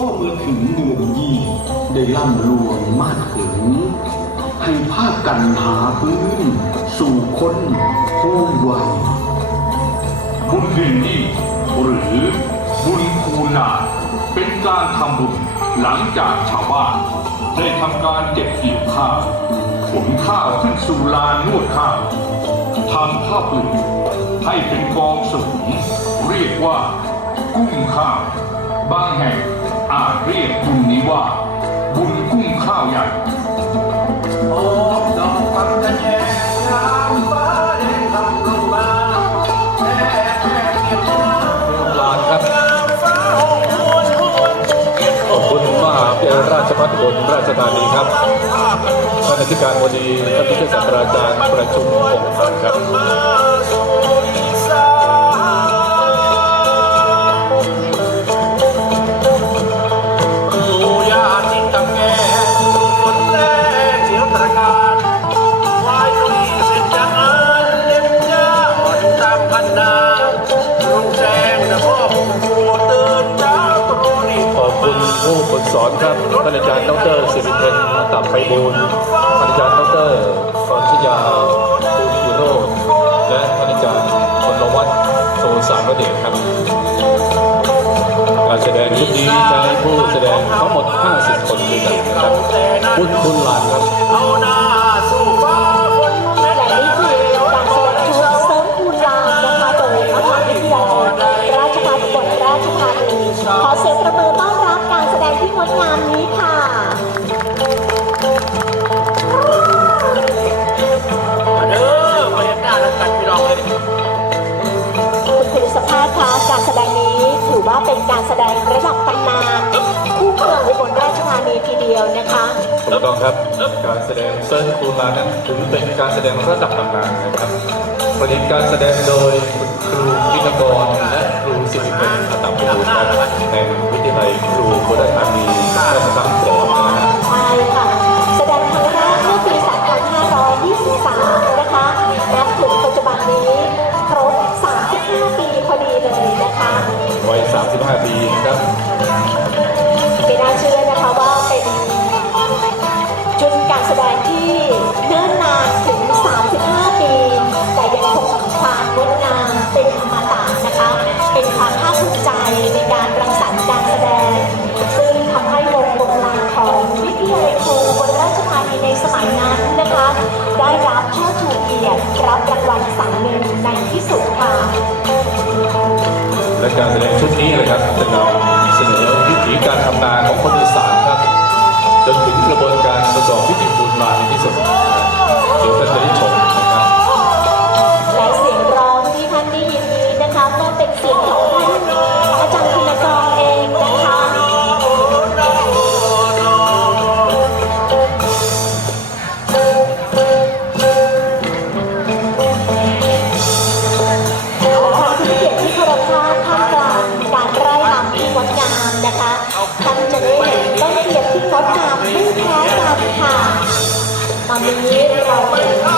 พ่อเมื่อถึงเดือนยี่ ได้ล่ำลวงมาถึง ให้ภาคกันหาพื้น สู่คนโค้งวัยบุญเดือนยี่หรือบุญคูนาเป็นการทำบุญหลังจากชาวบ้าน ได้ทำการเก็บเกี่ยวข้าวขนข้าวขึ้นสู่ลานนวดข้าวทำข้าวเปลือกให้เป็นกองสูงเรียกว่า กุ้งข้าวบางแห่ง อาจเรียกบุญนี้ว่า บุญกุ้งข้าวใหญ่โอบดอกฟังกันแย่งามฟ้าแดงทำลงมาแม่แม่เก็บน้ำลานครับฟ้าหงหวนหวนเก็บขอบคุณมหาวิทยาลัยราชภัฏอุบลราชธานีครับภาพกันท่านอธิการบดีท่านผู้ช่วยศาสตราจารย์ประชุมพงษ์พันธ์ครับ ครับ การแสดงเซิร์นคูลานั้นถือเป็นการแสดงระดับตำนานนะครับผลิตการแสดงโดยคุณครูพินกรและครูสิริเป็นอัตตาภูมิครับแห่งวิทยาลัยครูโบราณธานีราชภัฏสอนนะฮะใช่ค่ะแสดงครั้งแรกเมื่อปี 2523 นะคะนับถึงปัจจุบันนี้ครบ35 ปีพอดีเลยนะคะวัย35 ปีนะครับ แสดงที่เนิ่นนานถึง 35 ปี แต่ยังคงความงดงามเป็นอมตะนะคะ เป็นความภาคภูมิใจในการรังสรรค์การแสดง เดี๋ยว ตอนนี้เราเห็นต้นเทียน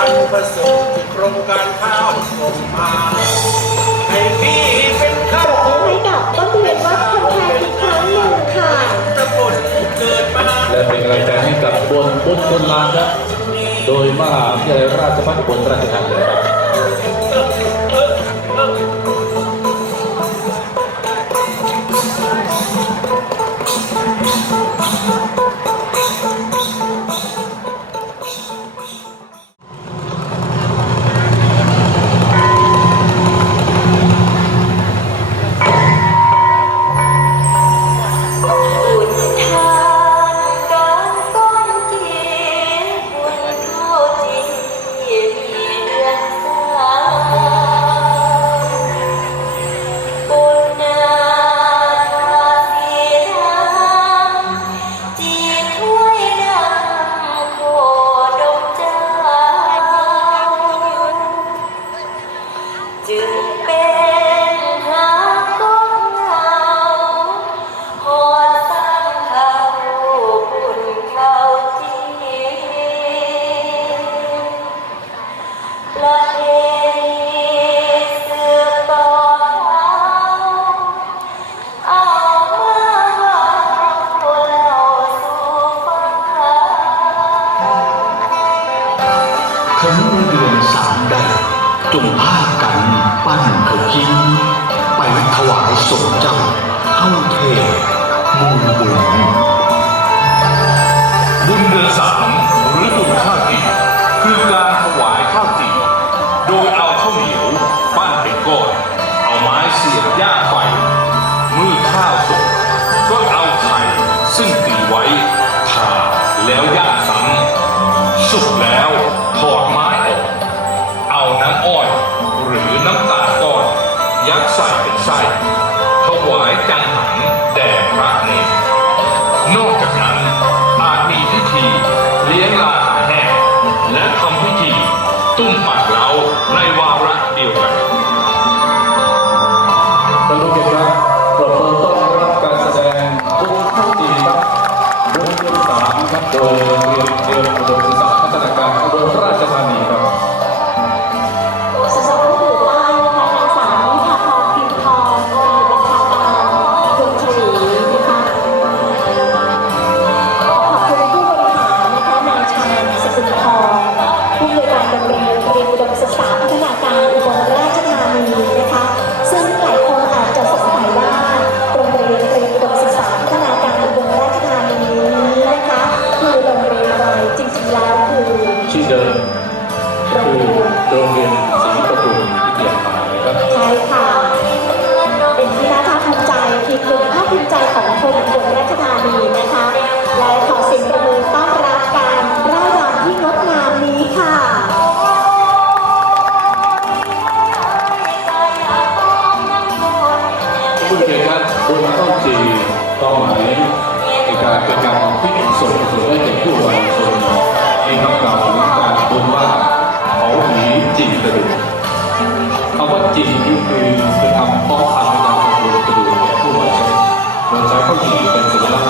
พันธุ์ผสมที่กรมการข้าวส่งมาให้พี่เป็นข้าวบมือให้กับต้นเรียนวัดคนแพงอีกครั้งหนึ่งค่ะตะบนเกิดมาและเป็นกำลังใจให้กับบนบนคนลานครับโดยมหาวิทยาลัยราชภัฏอุบลราชธานีครับ จงพากันปั้นเขากินไปถวายสมเจ้าเข้าเทศมูลบุญบุญเดือนสามหรือบุญข้าวจีคือการถวายข้าวจีโดยเอาข้าวเหนียวปั้นเป็นก้อนเอาไม้เสียบย่าไฟมือข้าว ตุ้มปากเราในวาระเดียวกันท่านผู้ชมครับปรบมือต้อนรับการแสดงบุญข้าวจีครับบุญเดือนสามครับโดย โรงเรียนศรีประทุมวิทยาคารนะครับใช่ค่ะ เป็นที่น่าภาคภูมิใจที่หนึ่งภาคภูมิใจของคนอุบลราชธานีนะคะ และขอเสียงประมือต้อนรับการร่ายรำที่งดงามนี้ค่ะผู้เขียนครับบนข้าวจีเป้าหมายในการเป็นการพิจิตรส่งเสริมให้เด็กผู้วัยชนมีคำกล่าวถึงการ กระดูกคำว่าจริงนี่คือคือคำป้องกันในการกระดูกระดูกแก่ผู้วัยชนเราใช้ข้าวจีเป็นสัญลักษณ์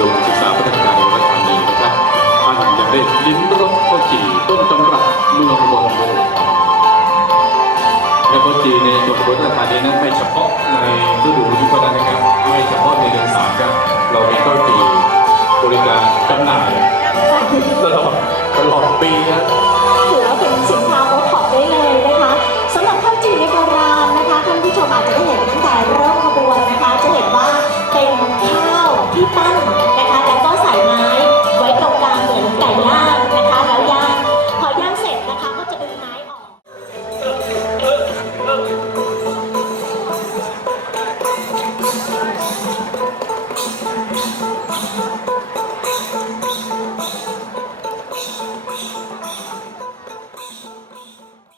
ดมศึกษาพัฒนาการอุดรธานีนะครับท่านยังได้ลิ้มรสข้าวจี่ต้นตำรับเมืองบนโลกและข้าวจี่ในจังหวัดอุดรธานีนั้นไม่เฉพาะในฤดูนี้เท่านั้นนะครับไม่เฉพาะในเดือนสามครับเรามีข้าวจี่บริการจำหน่ายตลอดตลอดปีนะถือว่าเป็นสินค้า